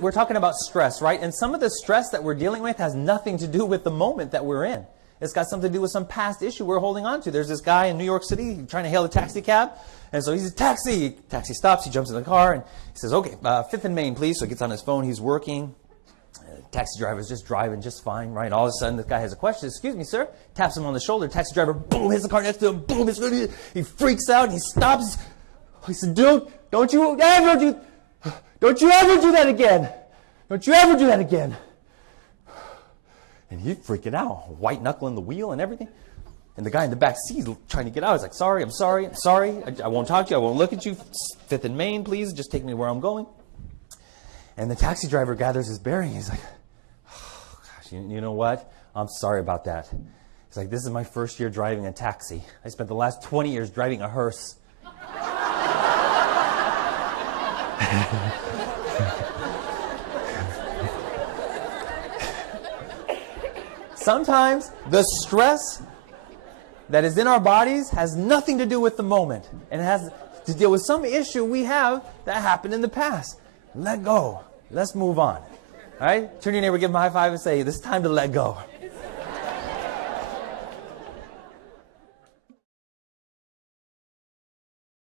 We're talking about stress, right? And some of the stress that we're dealing with has nothing to do with the moment that we're in. It's got something to do with some past issue we're holding on to. There's this guy in New York City trying to hail a taxi cab. And so he says, taxi. Taxi stops. He jumps in the car and he says, okay, 5th and Main, please. So he gets on his phone. He's working. Taxi driver's just driving just fine, right? All of a sudden, this guy has a question. Excuse me, sir. Taps him on the shoulder. Taxi driver, boom, hits the car next to him. Boom, he freaks out and he stops. He said, dude, don't you ever do that again. Don't you ever do that again. And he's freaking out, white knuckling the wheel and everything. And the guy in the back seat is trying to get out. He's like, sorry. I won't talk to you. I won't look at you. 5th and Main, please. Just take me where I'm going. And the taxi driver gathers his bearing. He's like, oh, gosh, you know what? I'm sorry about that. He's like, this is my first year driving a taxi. I spent the last 20 years driving a hearse. Sometimes the stress that is in our bodies has nothing to do with the moment. And it has to deal with some issue we have that happened in the past. Let go. Let's move on. All right? Turn to your neighbor, give him a high five and say, this is time to let go.